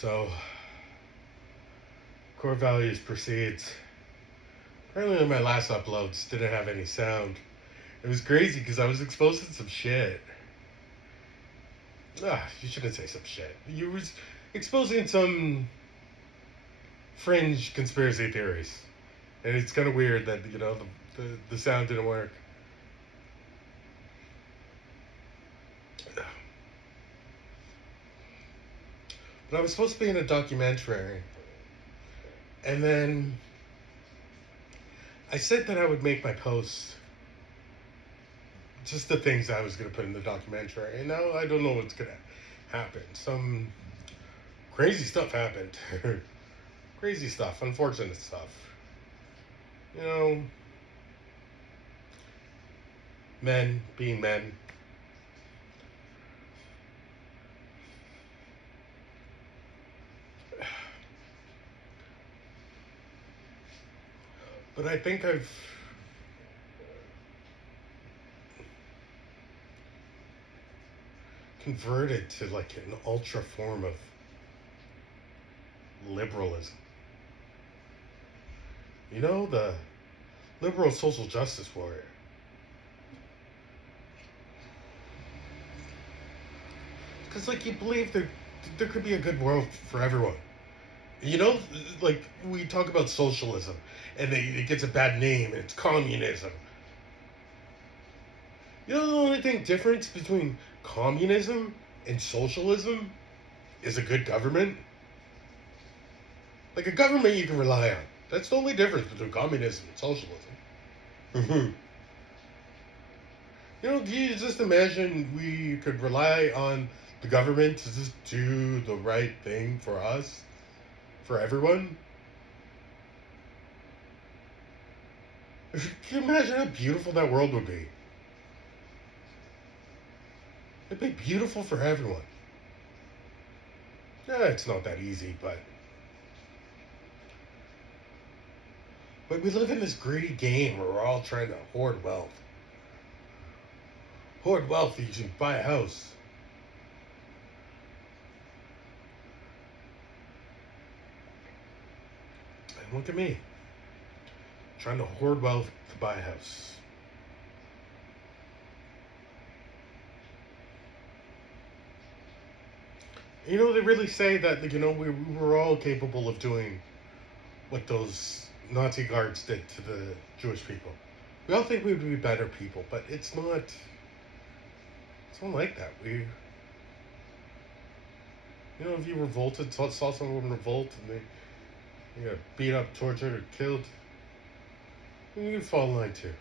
So, Coorevalues proceeds. Apparently, my last uploads didn't have any sound. It was crazy because I was exposing some shit. You shouldn't say some shit. You was exposing some fringe conspiracy theories, and it's kind of weird that the sound didn't work. But I was supposed to be in a documentary, and then I said that I would make my posts just the things I was going to put in the documentary, and now I don't know what's going to happen. Some crazy stuff happened. Crazy stuff, unfortunate stuff. You know, men being men. But I think I've converted to like an ultra form of liberalism. You know, the liberal social justice warrior. Because, like, you believe there could be a good world for everyone. You know, like, we talk about socialism, and it gets a bad name, and it's communism. You know, the only thing difference between communism and socialism is a good government. Like, a government you can rely on. That's the only difference between communism and socialism. You know, do you just imagine we could rely on the government to just do the right thing for us, for everyone? Can you imagine how beautiful that world would be? It'd be beautiful for everyone. Yeah, it's not that easy, but we live in this greedy game where we're all trying to hoard wealth. Hoard wealth so you can buy a house. And look at me, trying to hoard wealth to buy a house. You know, they really say that, we were all capable of doing what those Nazi guards did to the Jewish people. We all think we would be better people, but it's not like that. If you revolted, saw someone revolt, and they got beat up, tortured, or killed, you'd fall in line too.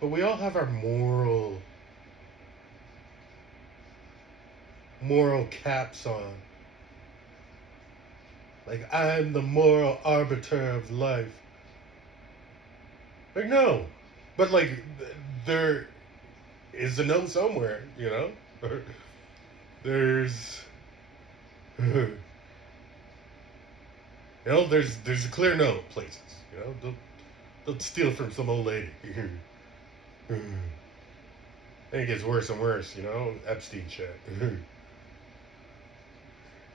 But we all have our moral caps on. Like, I'm the moral arbiter of life. Like, no. But, like, there is a no somewhere, you know? There's. there's a clear no places, Don't steal from some old lady. And it gets worse and worse, Epstein shit.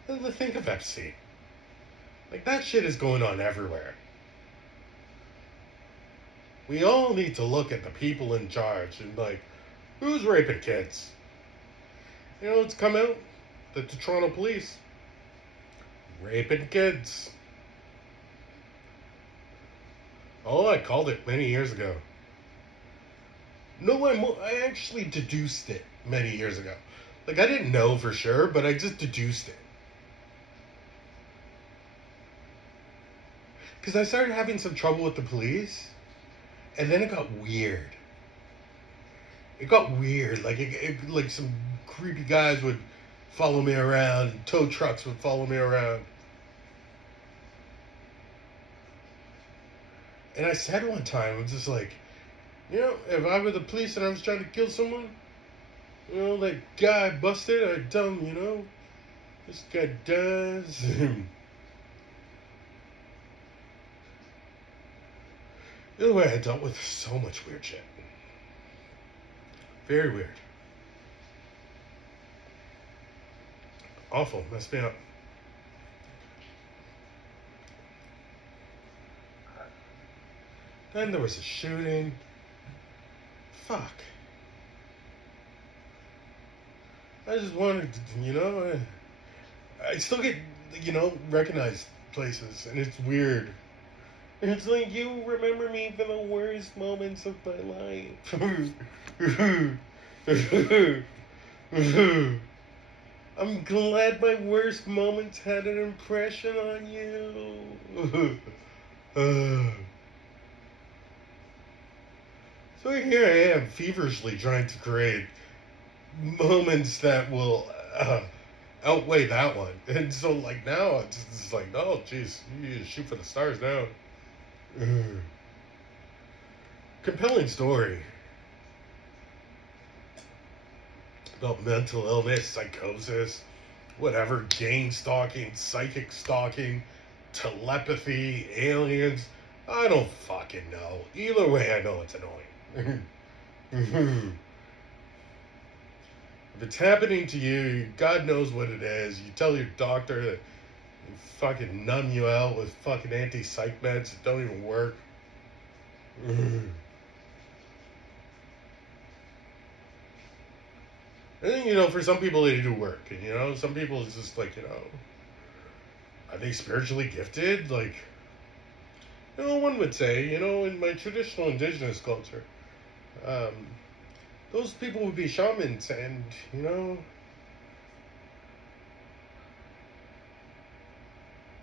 Think of Epstein. Like, that shit is going on everywhere. We all need to look at the people in charge and, like, who's raping kids? It's come out that the Toronto police raping kids. Oh, I called it many years ago. No, I actually deduced it many years ago. Like, I didn't know for sure, but I just deduced it. Because I started having some trouble with the police, and then it got weird. It got weird. Like some creepy guys would follow me around, and tow trucks would follow me around. And I said one time, I'm just like, if I were the police and I was trying to kill someone, that guy busted, I'd tell him, this guy does. Either way, I dealt with so much weird shit. Very weird. Awful. Messed me up. Then there was a shooting. Fuck. I just wanted to, I still get, recognized places, and it's weird. It's like, you remember me for the worst moments of my life. I'm glad my worst moments had an impression on you. So here I am, feverishly trying to create moments that will outweigh that one. And so, like, now, it's like, oh, jeez, you shoot for the stars now. Compelling story about mental illness, psychosis, whatever, gang stalking, psychic stalking, telepathy, aliens. I don't fucking know. Either way, I know it's annoying. If it's happening to you, God knows what it is. You tell your doctor that fucking numb you out with fucking anti-psych meds that don't even work. I think, for some people they do work. And, some people it's just like, are they spiritually gifted? Like, one would say, in my traditional indigenous culture, those people would be shamans and,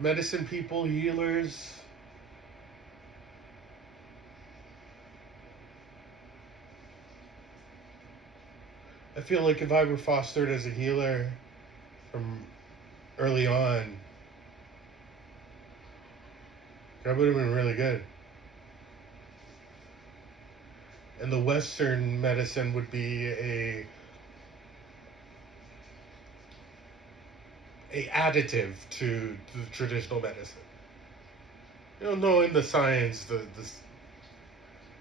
medicine people, healers. I feel like if I were fostered as a healer from early on, I would have been really good. And the Western medicine would be a additive to the traditional medicine. Knowing the science, the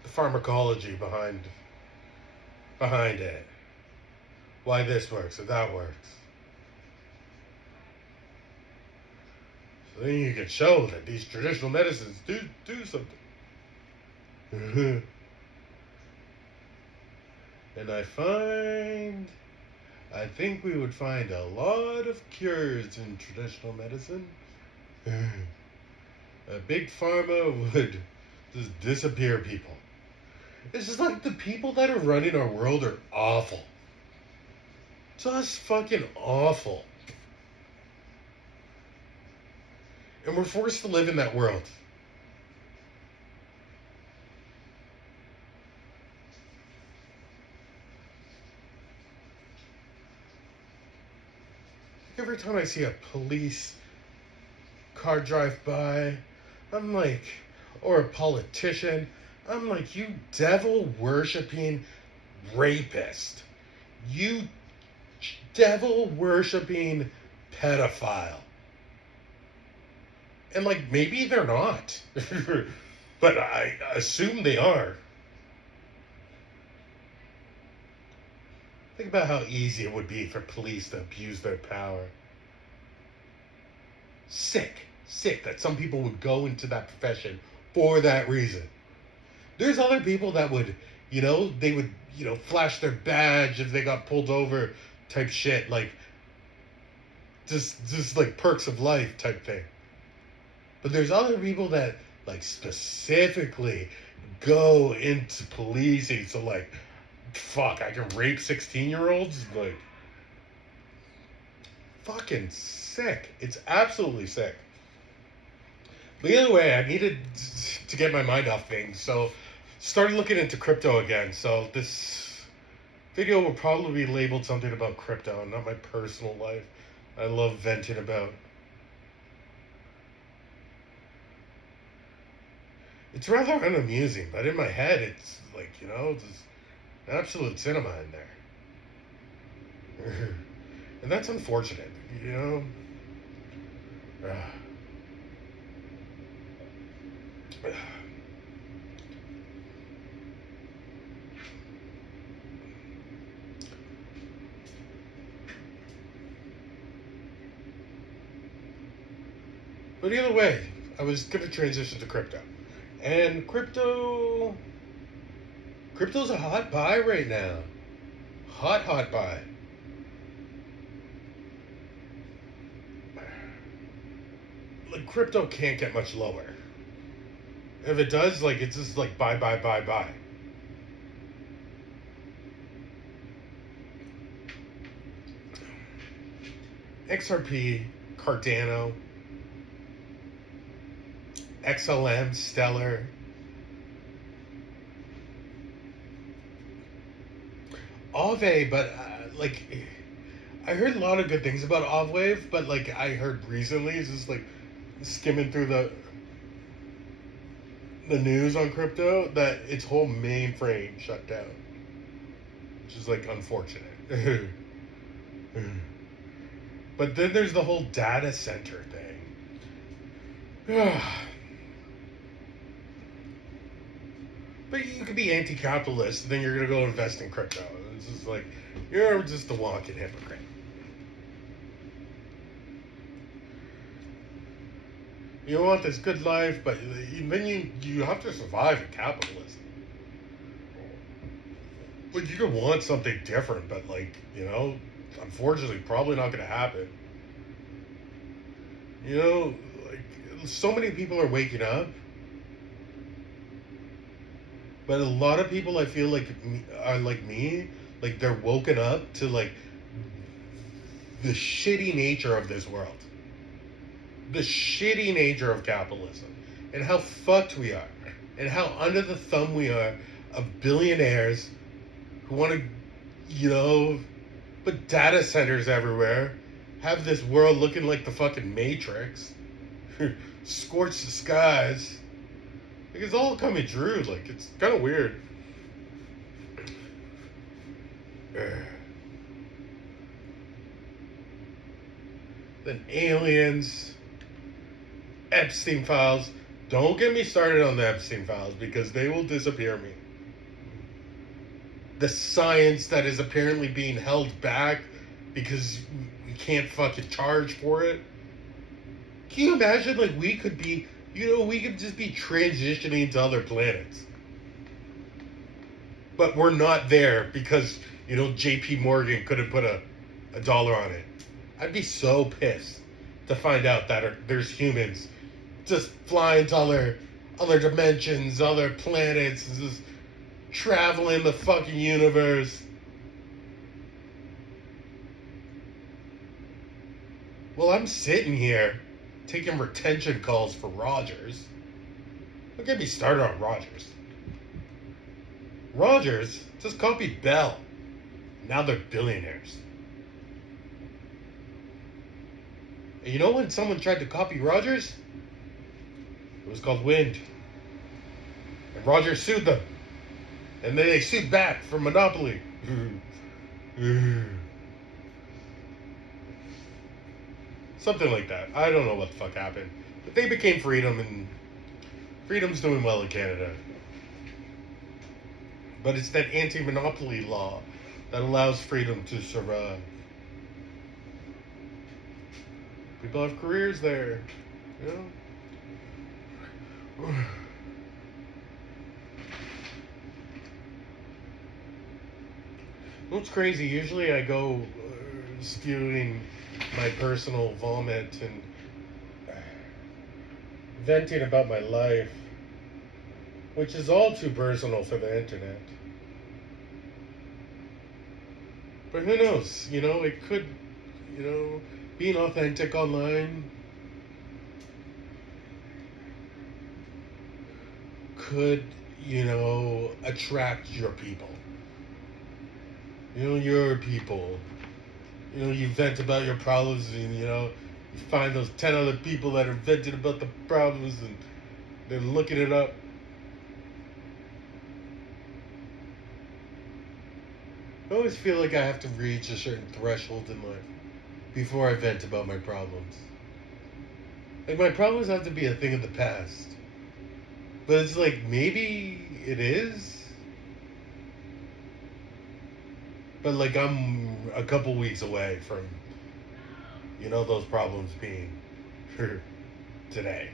pharmacology behind it, why this works and that works. So then you can show that these traditional medicines do something. And I think we would find a lot of cures in traditional medicine. A big pharma would just disappear people. It's just like the people that are running our world are awful. Just fucking awful. And we're forced to live in that world. Every time I see a police car drive by, I'm like, or a politician, I'm like, you devil worshipping rapist. You devil worshipping pedophile. And like, maybe they're not. But I assume they are. Think about how easy it would be for police to abuse their power. Sick that some people would go into that profession for that reason. There's other people that would, they would, flash their badge if they got pulled over type shit. Like, just like perks of life type thing. But there's other people that, like, specifically go into policing. So, like, fuck, I can rape 16-year-olds? Like, fucking sick. It's absolutely sick. But either way, I needed to get my mind off things, so started looking into crypto again. So this video will probably be labeled something about crypto, not my personal life. I love venting about. It's rather unamusing, but in my head, it's like, just absolute cinema in there. And that's unfortunate, But either way, I was gonna transition to crypto, and crypto's a hot buy right now. Hot buy. Like crypto can't get much lower. If it does, like it's just like buy. XRP, Cardano, XLM, Stellar. Aave, but like I heard a lot of good things about Aave, but like I heard recently, it's just like skimming through the news on crypto that its whole mainframe shut down, which is like unfortunate. But then there's the whole data center thing. But you could be anti-capitalist, then you're gonna go invest in crypto. It's just like you're just a walking hypocrite. You want this good life, but then you have to survive in capitalism. Like you could want something different, but like unfortunately, probably not gonna happen. Like so many people are waking up, but a lot of people I feel like are like me, like they're woken up to like the shitty nature of this world, the shitty nature of capitalism, and how fucked we are, and how under the thumb we are of billionaires who want to, put data centers everywhere, have this world looking like the fucking Matrix, scorch the skies. Like it's all coming true. Like it's kind of weird. Then aliens, Epstein files. Don't get me started on the Epstein files because they will disappear me. The science that is apparently being held back because we can't fucking charge for it. Can you imagine, like, we could just be transitioning to other planets. But we're not there because, JP Morgan couldn't put a dollar on it. I'd be so pissed to find out that there's humans just flying to other dimensions, other planets, and just traveling the fucking universe. Well, I'm sitting here taking retention calls for Rogers. Don't get me started on Rogers. Rogers just copied Bell. Now they're billionaires. And you know when someone tried to copy Rogers? It was called Wind. And Rogers sued them. And then they sued back for monopoly. Something like that. I don't know what the fuck happened. But they became Freedom, and Freedom's doing well in Canada. But it's that anti-monopoly law that allows Freedom to survive. People have careers there, What's crazy, usually I go spewing my personal vomit and venting about my life, which is all too personal for the internet. But who knows, it could, being authentic online could, attract your people. Your people. You vent about your problems and, you find those 10 other people that are venting about the problems and they're looking it up. I always feel like I have to reach a certain threshold in life before I vent about my problems. Like, my problems have to be a thing of the past. But it's like, maybe it is. But like I'm a couple weeks away from, those problems being today.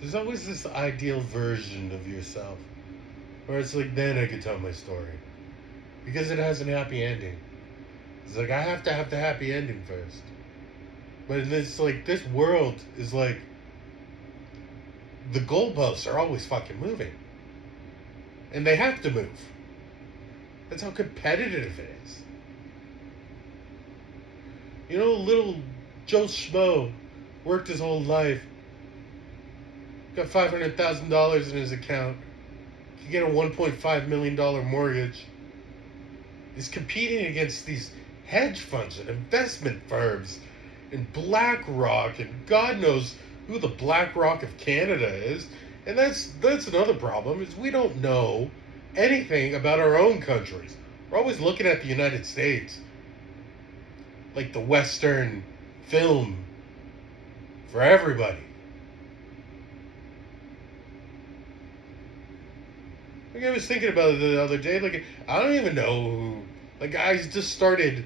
There's always this ideal version of yourself where it's like, then I could tell my story. Because it has an happy ending. It's like, I have to have the happy ending first. But it's like, this world is like, the goalposts are always fucking moving. And they have to move. That's how competitive it is. You know, little Joe Schmo worked his whole life, got $500,000 in his account, could get a $1.5 million mortgage, is competing against these hedge funds and investment firms and BlackRock and God knows who the BlackRock of Canada is. And that's another problem, is we don't know anything about our own countries. We're always looking at the United States like the Western film for everybody. Like, I was thinking about it the other day. Like, I don't even know who. Like, I just started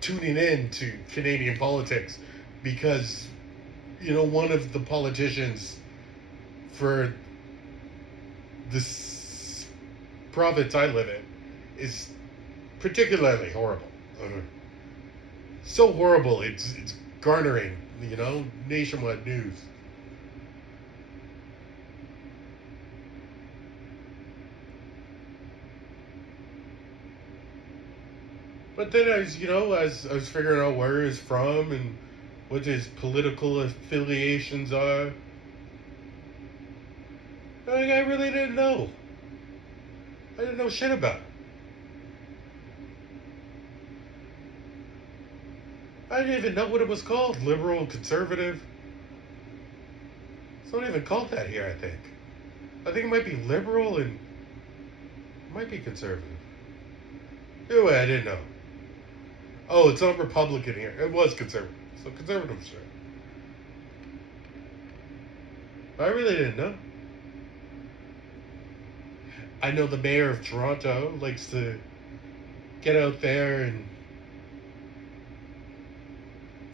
tuning in to Canadian politics because, you know, one of the politicians for this province I live in is particularly horrible. So horrible, it's garnering, you know, nationwide news. But then, as I was figuring out where he's from and what his political affiliations are, like, I really didn't know. I didn't know shit about him. I didn't even know what it was called. Liberal, conservative. It's not even called that here, I think. I think it might be liberal and it might be conservative. Anyway, I didn't know. Oh, it's not Republican here. It was conservative. So conservative, sure. I really didn't know. I know the mayor of Toronto likes to get out there and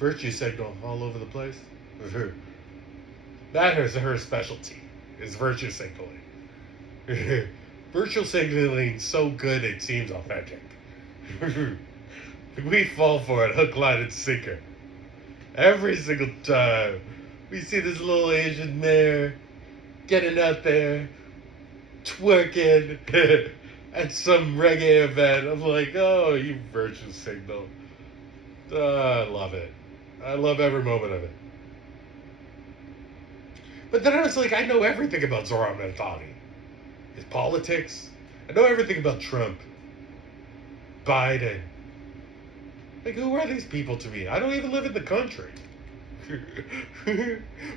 virtue signal all over the place. That is her specialty, is virtue signaling. Virtue signaling so good it seems authentic. We fall for it, hook, line, and sinker. Every single time. We see this little Asian mayor getting out there, twerking at some reggae event. I'm like, oh, you virtue signal. I love it. I love every moment of it. But then I was like, I know everything about Zoran Manthani. His politics. I know everything about Trump. Biden. Like, who are these people to me? I don't even live in the country.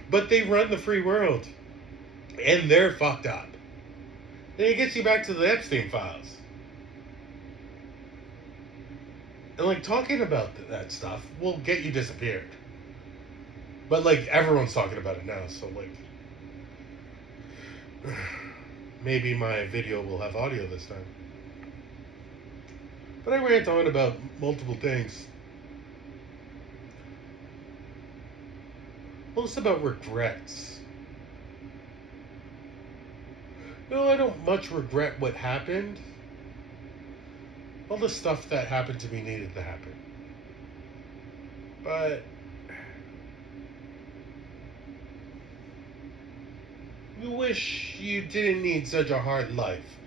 But they run the free world. And they're fucked up. And it gets you back to the Epstein files. And, like, talking about that stuff will get you disappeared. But, like, everyone's talking about it now, so, like, maybe my video will have audio this time. But I rant on about multiple things. Most about regrets. No, I don't much regret what happened. All the stuff that happened to me needed to happen. But you wish you didn't need such a hard life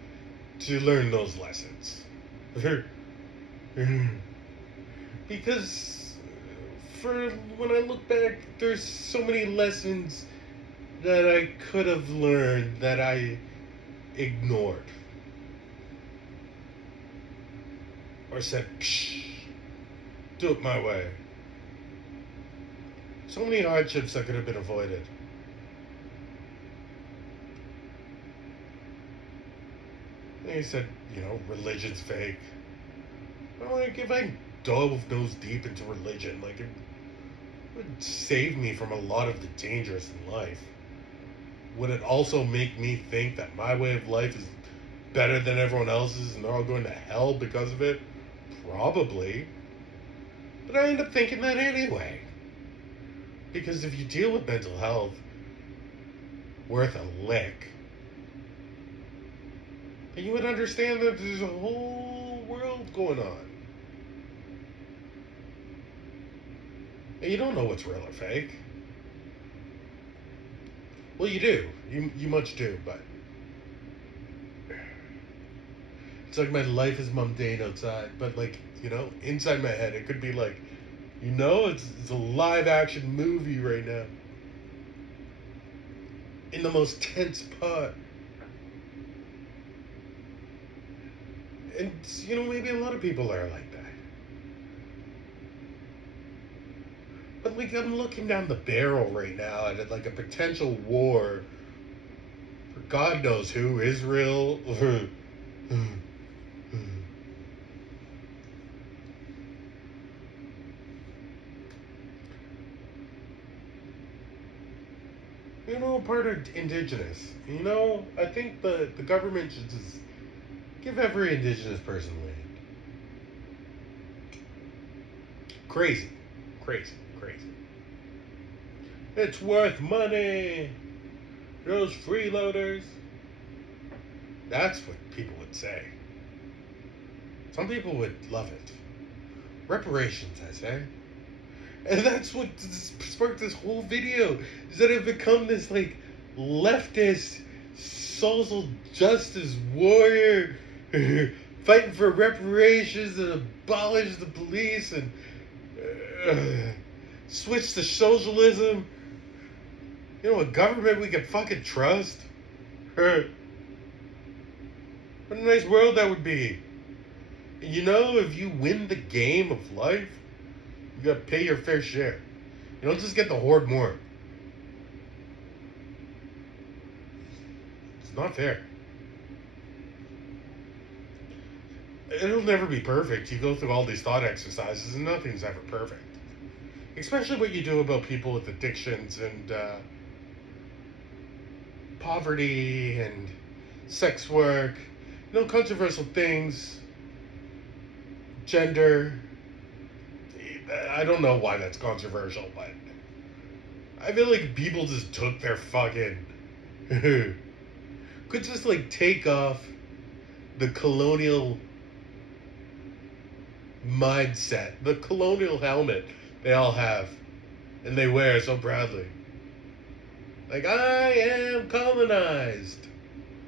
to learn those lessons. Because for when I look back, there's so many lessons that I could have learned that I ignored. Or said, psh, do it my way. So many hardships that could have been avoided. And he said, you know, religion's fake. Well, like, if I dove nose deep into religion, like, it would save me from a lot of the dangers in life. Would it also make me think that my way of life is better than everyone else's and they're all going to hell because of it? Probably. But I end up thinking that anyway. Because if you deal with mental health worth a lick, then you would understand that there's a whole world going on. And you don't know what's real or fake. Well, you do. You much do, but it's like my life is mundane outside, but like, inside my head, it could be like, it's a live action movie right now. In the most tense part. And, maybe a lot of people are like that. But, like, I'm looking down the barrel right now at, like, a potential war for God knows who, Israel. Part of indigenous. I think the government should just give every indigenous person land. Crazy. Crazy. Crazy. It's worth money. Those freeloaders. That's what people would say. Some people would love it. Reparations, I say. And that's what sparked this whole video, is that I've become this, like, leftist, social justice warrior, fighting for reparations and abolish the police and switch to socialism. A government we can fucking trust. What a nice world that would be. And if you win the game of life, you gotta pay your fair share. You don't just get to hoard more. It's not fair. It'll never be perfect. You go through all these thought exercises and nothing's ever perfect. Especially what you do about people with addictions and poverty and sex work. Controversial things. Gender. I don't know why that's controversial, but I feel like people just took their fucking could just like take off the colonial mindset, the colonial helmet they all have and they wear so proudly. Like, I am colonized,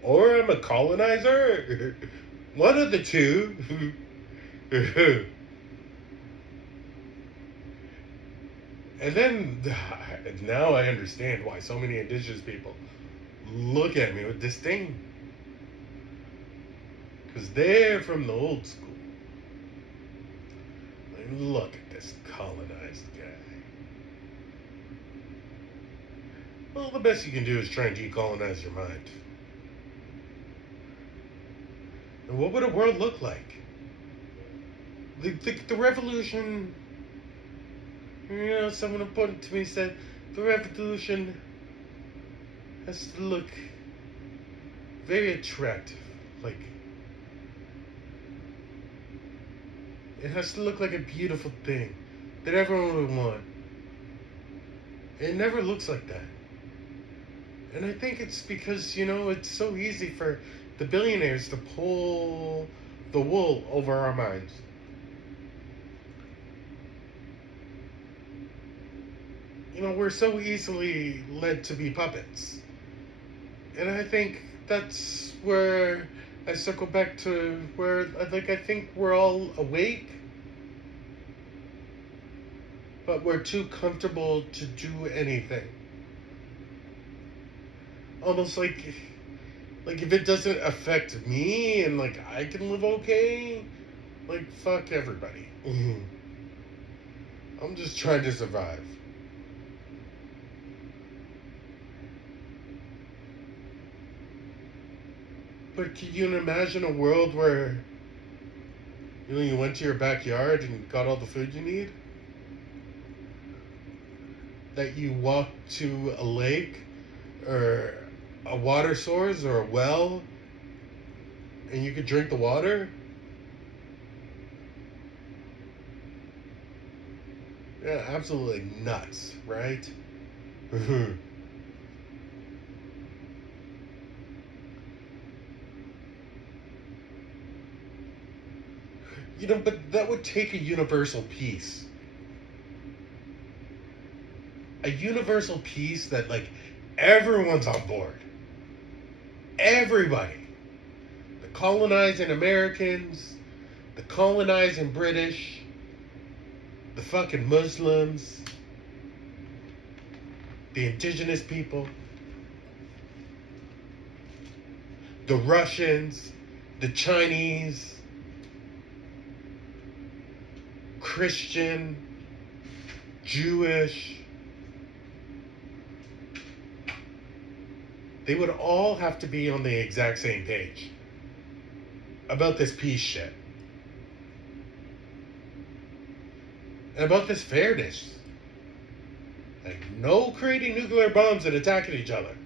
or I'm a colonizer. One of the two. And then, now I understand why so many indigenous people look at me with disdain. Because they're from the old school. Like, look at this colonized guy. Well, the best you can do is try and decolonize your mind. And what would a world look like? The revolution... someone important to me said, the revolution has to look very attractive. Like, it has to look like a beautiful thing that everyone would want. It never looks like that. And I think it's because, it's so easy for the billionaires to pull the wool over our minds. We're so easily led to be puppets. And I think that's where I circle back to where, I think we're all awake, but we're too comfortable to do anything. Almost like if it doesn't affect me and, I can live okay, fuck everybody. I'm just trying to survive. But can you imagine a world where, you went to your backyard and got all the food you need? That you walked to a lake or a water source or a well and you could drink the water? Yeah, absolutely nuts, right? But that would take a universal peace. A universal peace that, like, everyone's on board. Everybody. The colonizing Americans, the colonizing British, the fucking Muslims, the indigenous people, the Russians, the Chinese, Christian, Jewish. They would all have to be on the exact same page about this peace shit. And about this fairness. Like, no creating nuclear bombs and attacking each other.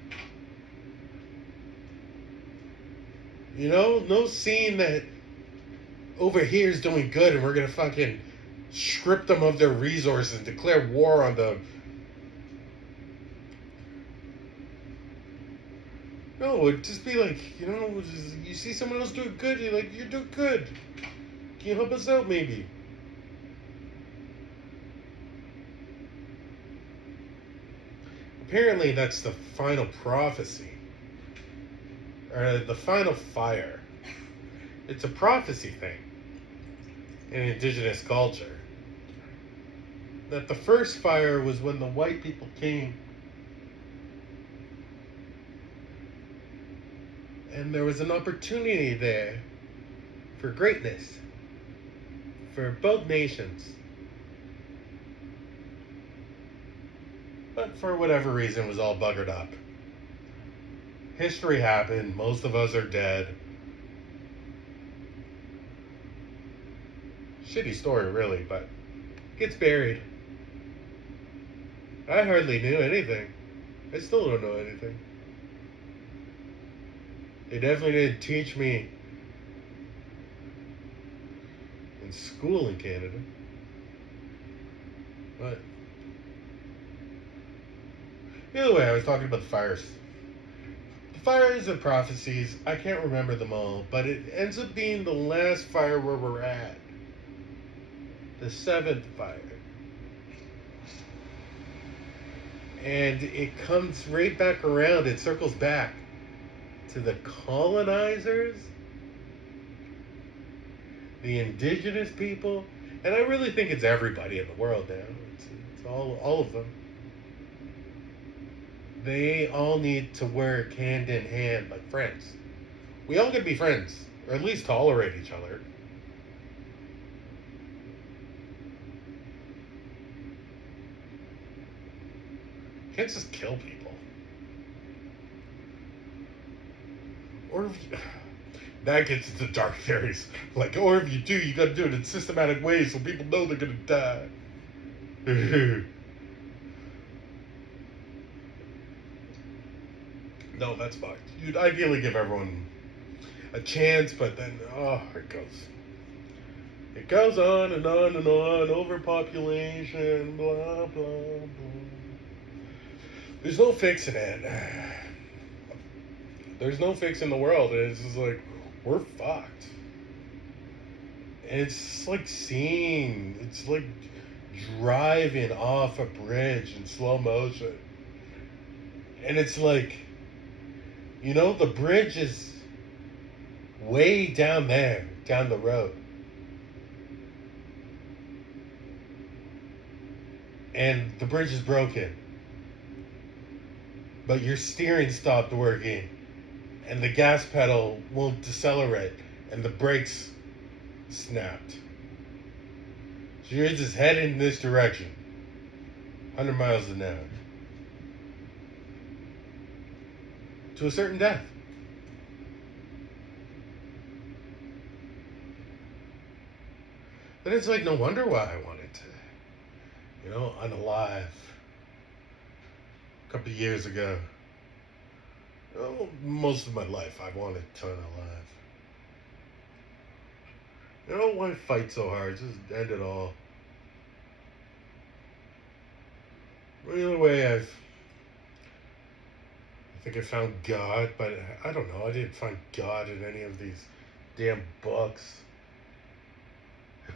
No seeing that over here is doing good and we're gonna fucking strip them of their resources and declare war on them. No, it'd just be like, you see someone else doing good, you're like, you're doing good. Can you help us out, maybe? Apparently, that's the final prophecy. Or the final fire. It's a prophecy thing in indigenous culture. That the first fire was when the white people came. And there was an opportunity there for greatness for both nations. But for whatever reason, it was all buggered up. History happened. Most of us are dead. Shitty story, really, but it gets buried. I hardly knew anything. I still don't know anything. They definitely didn't teach me in school in Canada. But either way, I was talking about the fires. The fires and prophecies, I can't remember them all, but it ends up being the last fire where we're at. The seventh fire. And it comes right back around, it circles back to the colonizers, the indigenous people, and I really think it's everybody in the world now. It's all of them. They all need to work hand in hand like friends. We all gotta be friends, or at least tolerate each other. You can't just kill people. Or if you, that gets into dark theories. Like, or if you do, you gotta do it in systematic ways so people know they're gonna die. No, that's fucked. You'd ideally give everyone a chance, but then, it goes. It goes on and on and on. Overpopulation, blah, blah, blah. There's no fixing it. There's no fixing the world. And it's just like, we're fucked. And it's like it's like driving off a bridge in slow motion. And it's like, the bridge is way down there, down the road. And the bridge is broken. But your steering stopped working. And the gas pedal won't decelerate. And the brakes snapped. So you're just heading in this direction. 100 miles an hour. To a certain death. Then it's like, no wonder why I wanted to, unalive. A couple of years ago. Most of my life I wanted to unalive. Why fight so hard? Just end it all. In a way, I think I found God, but I don't know. I didn't find God in any of these damn books.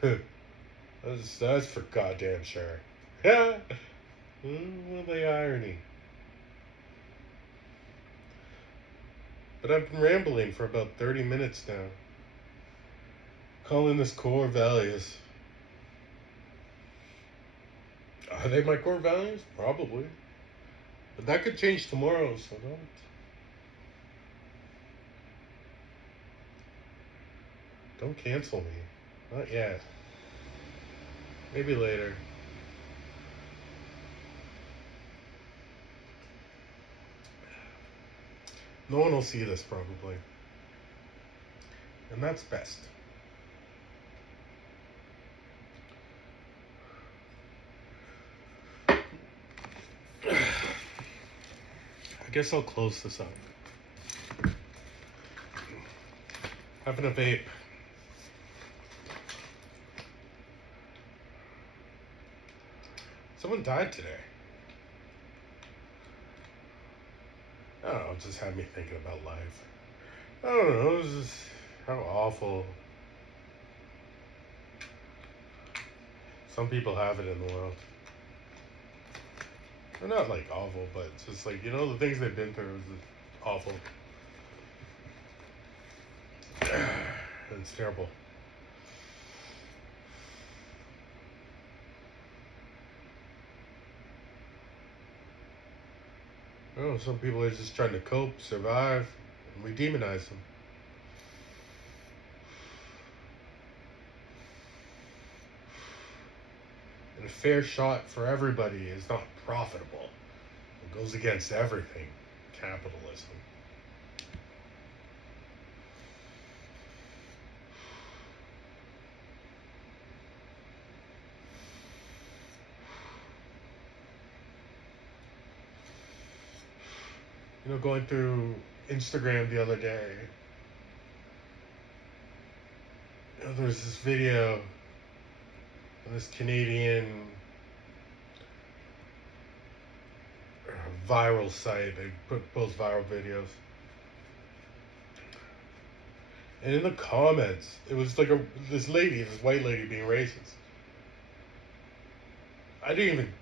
that's for goddamn sure. Yeah. The irony. But I've been rambling for about 30 minutes now. Calling this core values. Are they my core values? Probably. But that could change tomorrow, so don't cancel me. Not yet. Maybe later. No one will see this probably. And that's best. I guess I'll close this up. Having a vape. Someone died today. I don't know, it just had me thinking about life. I don't know, it was just how awful some people have it in the world. They're not like awful, but it's just like, the things they've been through is just awful. It's terrible. Some people are just trying to cope, survive, and we demonize them. And a fair shot for everybody is not profitable. It goes against everything. Capitalism. Going through Instagram the other day, there was this video of this Canadian viral site. They post viral videos. And in the comments, it was like this white lady being racist. I didn't even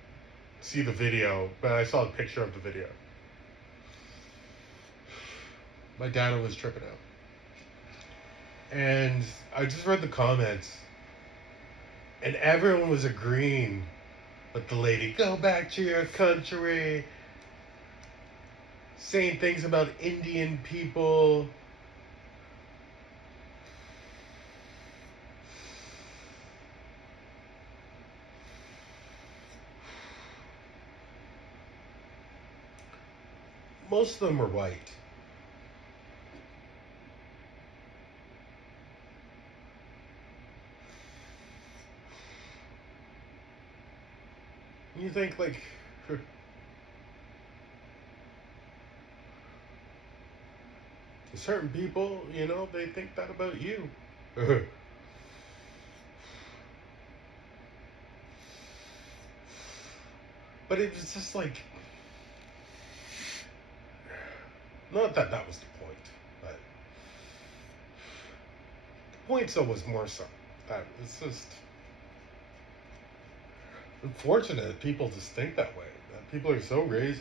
see the video, but I saw a picture of the video. My dad was tripping out. And I just read the comments, and everyone was agreeing with the lady. Go back to your country. Saying things about Indian people. Most of them were white. You think, like, to certain people, they think that about you. But it was just like, not that was the point, but the point still was more so that it's just unfortunate that people just think that way. That people are so racist.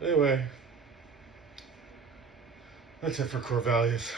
Anyway, that's it for core values.